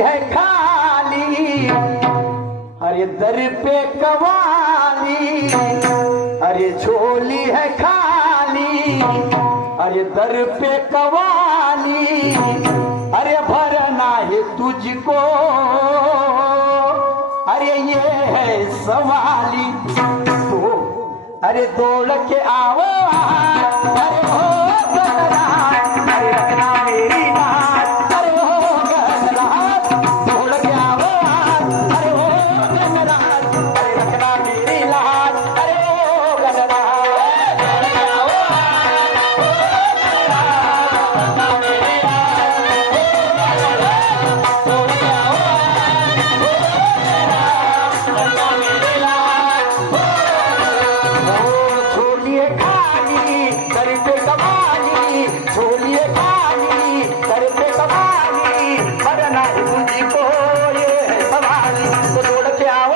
है खाली, अरे दर पे कवाली, अरे झोली है खाली, अरे दर पे कवाली, अरे भरना है तुझको, अरे ये है सवाली। तो अरे दौड़ के आओ, अरे हो गणराज, अरे रखना मेरी बात, अरे हो गणराज, दौड़ के आओ, अरे हो गणराज, अरे रखना मेरी लाज, अरे हो गणराज, दौड़ के आओ, दौड़ के आओ, छोलिए खाली कर पे कमाली, छोलिए खाली कर पे कमाली, भरना है तुझको ये है सवाली। तो दौड़ के आओ,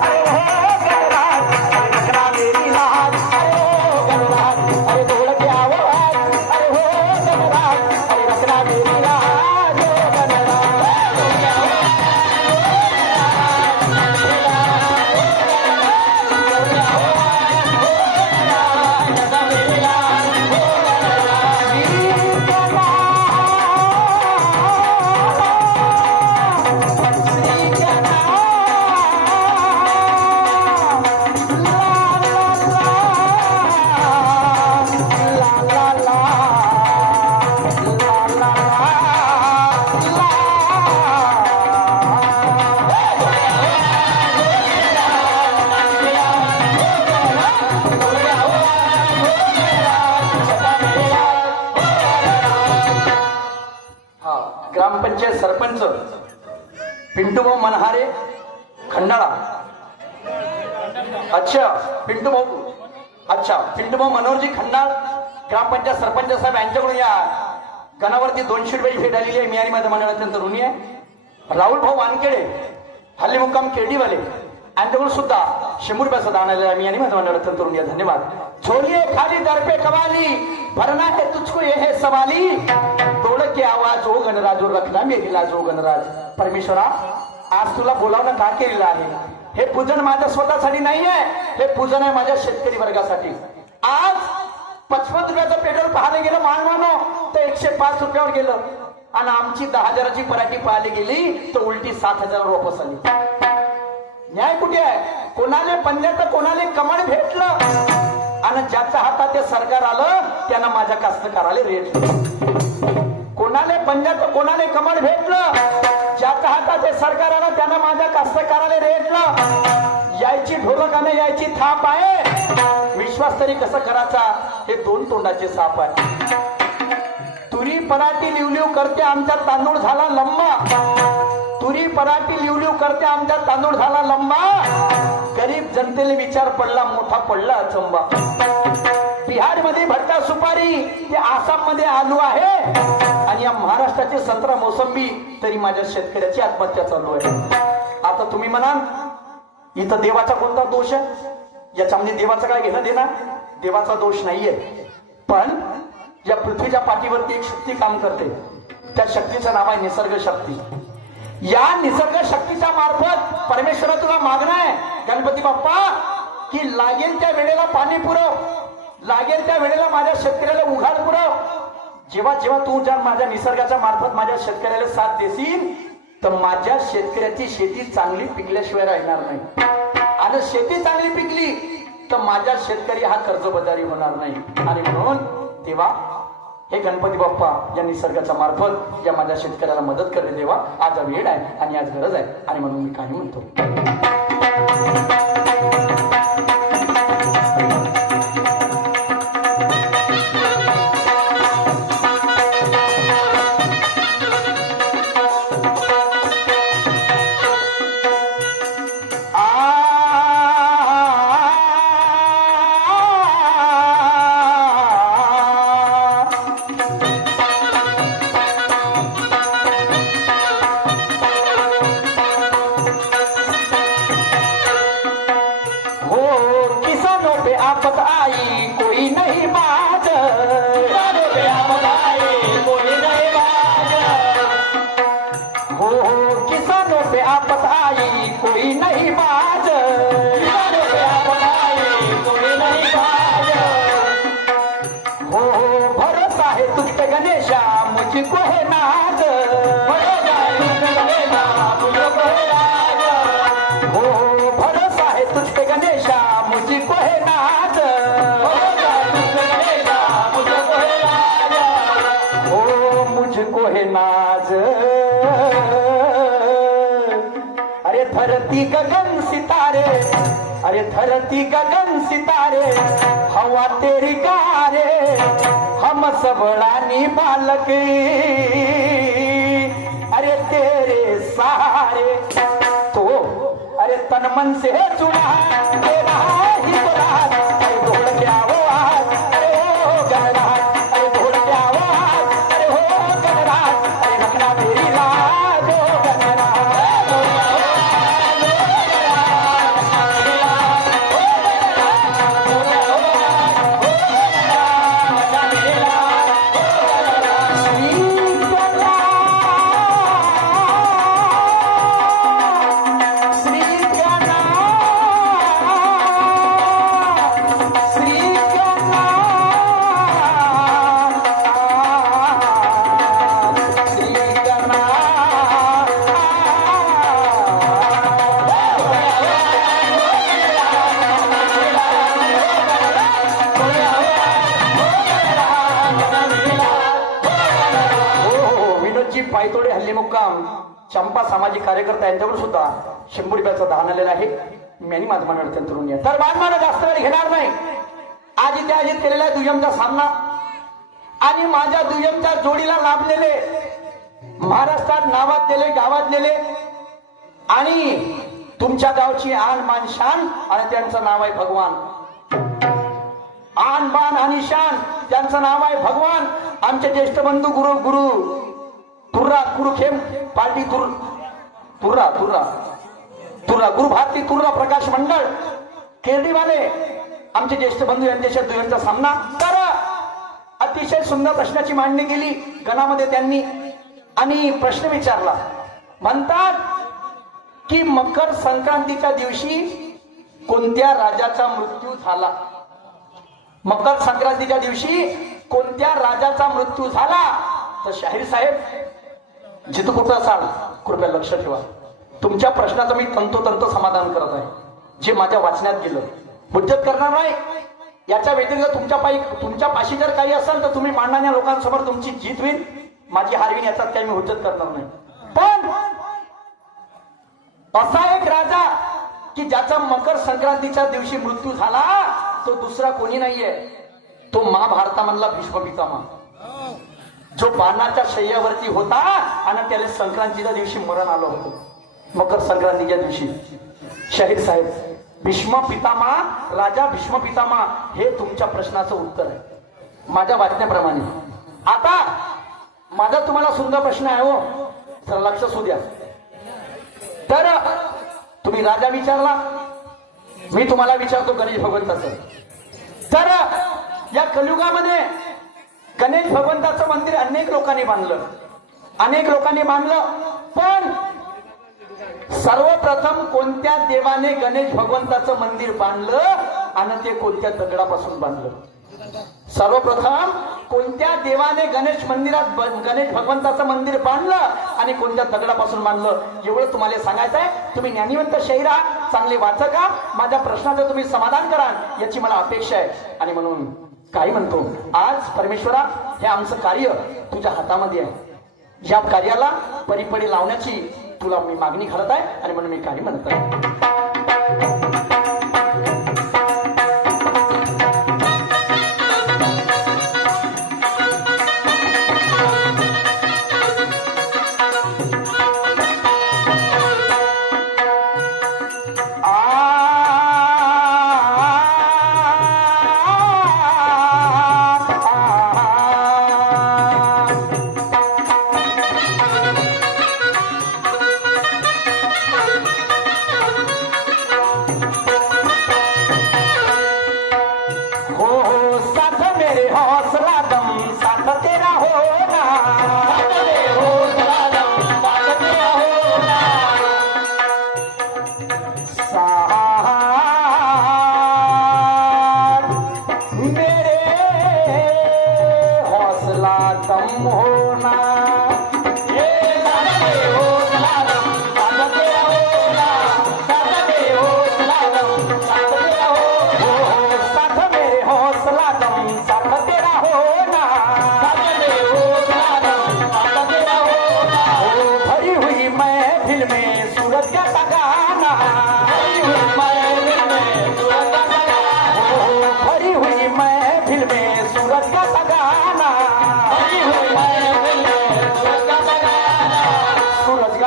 अरे हो गणराज, अरे रखना मेरी लाज, अरे हो गणराज, अरे दौड़ के आओ, अरे हो गणराज, अरे रखना मेरी लाज, हो गणराज, दौड़ के आओ, ग्रामपंचायत सरपंच पिंटूभाऊ मनहारे खंडाळा। अच्छा पिंटूभाऊ, अच्छा पिंटूभाऊ मनोहरजी खंडाळ ग्रामपंचायत सरपंच साहेब यांच्याकडून या गणावरती 200 रुपये भेट आलेली आहे। मी आणि माझ्या मंडळात अत्यंत ऋणी आहे। राहुल भाऊ वानखेडे हल्ली मुक्काम केडीवाले यांच्याकडून सुद्धा 100 रुपयाचा दान आलेला आहे। मी आणि माझ्या मंडळात अत्यंत ऋणी आहे, धन्यवाद। छोलिए खाली दर पे कवाली, भरना है तुझको ये है सवाली, तोड़ के आवाज हो गणराज, रखना मेरी लाज हो गणराज। परमेश्वरा आज तुला बोलावणं का केलेलं आहे? हे पूजन माझ्या स्वतःसाठी नाही आहे, हे पूजन आहे माझ्या शेतकरी वर्गासाठी। आज 55 रुपयाचं पेट्रोल पाहायला गेलं मानवानो तर 105 रुपयावर गेलं, आणि आमची 10,000ची पराठी पाहायला गेली तर उलटी 7,000 वापस आली। न्याय कुठे आहे? कोणाले पंजाब कोणाले कमळ भेटलं, आणि ज्याच्या हातात ते सरकार आलं त्यांना माझ्या कास्तकाराला रेटलं। कोणाले पंजाब कोणाले कमळ भेटलं, ज्याच्या हातात ते सरकार आलं त्यांना माझ्या कास्तकाराला रेटलं। यायची ढोलकाने यायची थाप आहे, विश्वास तरी कसं करायचा हे 2 तोंडाचे साप आहे। तुरी पराठी लिवलिव करते आमचा तांदूळ झाला लंबा, तुरी पराठी लिवलिव करते आमचा तांदूळ झाला लंबा, गरीब जनतेला विचार पडला मोठा पडला अचंबा। बिहार मध्ये भट्टा सुपारी ते आसाम मध्ये आलू आहे, आणि या महाराष्ट्राची संत्रा मोसंबी तरी माझ्या शेतकऱ्याची आत्महत्या चालू आहे। आता तुम्ही म्हणाल इथं देवाचा कोणता दोष आहे? याच्यामध्ये देवाचा काय घेणं देणार? देवाचा दोष नाहीये, पण या पृथ्वीच्या पाठीवरती एक शक्ती काम करते, त्या शक्तीचं नाव आहे निसर्ग शक्ती। या निसर्ग शक्तीच्या मार्फत परमेश्वरा तुला मागणं आहे गणपती बाप्पा की लागेल त्या वेळेला पाणी पुरव, लागेल त्या वेळेला माझ्या शेतकऱ्याला उघाड पुरव। जेव्हा जेव्हा तू जर माझ्या निसर्गाच्या मार्फत माझ्या शेतकऱ्याला साथ देशील तर माझ्या शेतकऱ्याची शेती चांगली पिकल्याशिवाय राहणार नाही, आणि शेती चांगली पिकली तर माझ्या शेतकरी हा कर्जबाजारी होणार नाही। आणि म्हणून तेव्हा हे गणपती बाप्पा या निसर्गाच्या मार्फत या माझ्या शेतकऱ्याला मदत करणे देवा। आज वेळ आहे आणि आज गरज आहे, आणि म्हणून मी काही म्हणतो। हो किसानों पे आफत आई कोई नहीं बाज, किसानों पे आफत आई कोई नहीं बाज। हो भरोसा है तुझ पे गणेशा मुझको है नाज, भरोसा है तुझ पे गणेशा मुझको है नाज। हो भरोसा है तुझ पे गणेशा मुझको है नाज, भरोसा है तुझ पे गणेशा मुझको है नाज। हो मुझको है नाज। अरे धरती गगन सितारे, अरे धरती गगन सितारे हवा तेरी गारे हम सब रानी बालक अरे तेरे सहारे। तो अरे तन मन से जुड़ा तेरा ही बुरा, अरे ढोल के आओ आज, अरे हो गणराज, अरे ढोल के आओ आज, अरे हो गणराज, अरे रखना तेरी लाज हो गणराज। पायतोडे हल्ली मुक्काम चंपा सामाजिक कार्यकर्ता यांच्यावर सुद्धा 100 रुपयाचा दान आलेला आहे. मी माझं म्हणणं अत्यंत ऋणी आहे. तर बांधवाला जास्त वेळ घेणार नाही. आजी त्या आजीत केलेला दुय्यमचा सामना आणि माझ्या दुय्यमच्या जोडीला लाभलेले महाराष्ट्रात नावाजलेले गावाजलेले आणि तुमच्या गावची आन मान शान आणि त्यांचं नाव आहे भगवान. आन बान आणि शान त्यांचं नाव आहे भगवान. आमचे ज्येष्ठ बंधू गुरु तुर्रा कुरुखेम पार्टी तुर्रा गुरु भारती तुर्रा प्रकाश मंडळ केरडीवाले आमचे ज्येष्ठ बंधू यांच्याशी दुय्यमचा सामना. तर अतिशय सुंदर प्रश्नाची मांडणी केली गणामध्ये त्यांनी आणि प्रश्न विचारला. म्हणतात की मकर संक्रांतीच्या दिवशी कोणत्या राजाचा मृत्यू झाला. मकर संक्रांतीच्या दिवशी कोणत्या राजाचा मृत्यू झाला. तर शाहीर साहेब जिथं कुठं असाल कृपया लक्ष ठेवा. तुमच्या प्रश्नाचं मी तंतोतंत समाधान करत आहे जे माझ्या वाचण्यात गेलं. हुज्जत करणार नाही. याच्या व्यतिरिक्त तुमच्या पाशी जर काही असेल तर तुम्ही मांडणाऱ्या लोकांसमोर तुमची जीत होईल, माझी हारवीन याच्यात काही मी हुज्जत करणार नाही. पण असा एक राजा की ज्याचा मकर संक्रांतीच्या दिवशी मृत्यू झाला तो दुसरा कोणी नाहीये. तो महाभारतामधला भीष्म पितामह जो बाणाच्या शय्यावरती होता आणि त्याला संक्रांतीच्या दिवशी मरण आलं होतं. मकर संक्रांतीच्या दिवशी शाहीर साहेब भीष्म पितामह राजा भीष्म पितामह हे तुमच्या प्रश्नाचं उत्तर आहे माझ्या वाचण्याप्रमाणे. आता माझा तुम्हाला सुंदर प्रश्न आहे हो, तर लक्ष असू द्या. तर तुम्ही राजा विचारला, मी तुम्हाला विचारतो गणेश भगवंताचं. तर या कलियुगामध्ये गणेश भगवंताचं मंदिर अनेक लोकांनी बांधलं. पण सर्वप्रथम कोणत्या देवाने गणेश भगवंताचं मंदिर बांधलं आणि ते कोणत्या दगडापासून बांधलं. सर्वप्रथम कोणत्या देवाने गणेश भगवंताचं मंदिर बांधलं आणि कोणत्या दगडापासून बांधलं एवढं तुम्हाला सांगायचं आहे. तुम्ही ज्ञानिवंत शहीरा चांगले वाचका, माझ्या प्रश्नाचं तुम्ही समाधान कराल याची मला अपेक्षा आहे. आणि म्हणून काही म्हणतो आज परमेश्वरा हे आमचं कार्य तुझ्या हातामध्ये आहे. या कार्याला परिपडी लावण्याची तुला मी मागणी घालत आहे आणि म्हणून मी काही म्हणत आहे.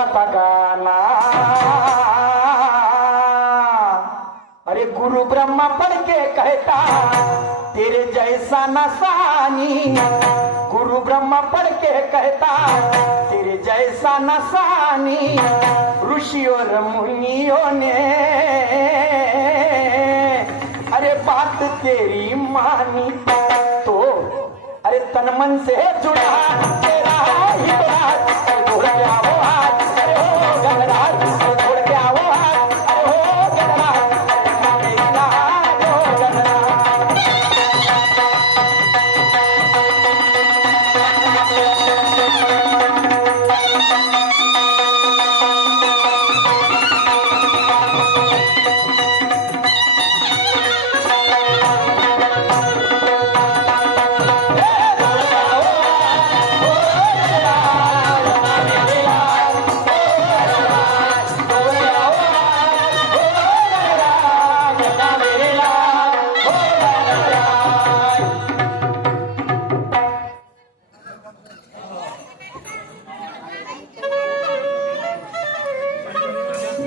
गाता गाना अरे गुरु ब्रह्मा पढ़ के कहता तेरे जैसा नसानी गुरु ब्रह्मा पढ़ के कहता तेरे जैसा नसानी ऋषि और मुनियों ने अरे बात तेरी मानी तो अरे तन मन से जुड़ा तेरा ही बात छोड़ के आओ हाथ अरे हो गगराज छोड़ के आओ हाथ अरे हो गगराज हो गगराज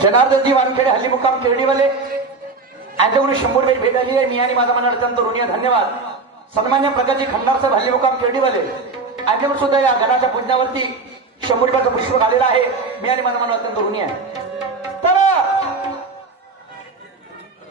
जनार्दनजी वानखेडे हल्ली मुक्काम केरडीवाले यांच्याकडून 100 रुपये भेट आली आहे. मी आणि माझा मंडळ अत्यंत ऋणी आहे. धन्यवाद. सन्मान्य प्रकाशजी खंडार साहेब हल्ली मुक्काम केरडीवाले यांच्याकडून सुद्धा या गणाच्या पूजनावरती 100 रुपयाचं पुष्प आलेलं आहे. मी आणि माझा मंडळ अत्यंत ऋणी आहे.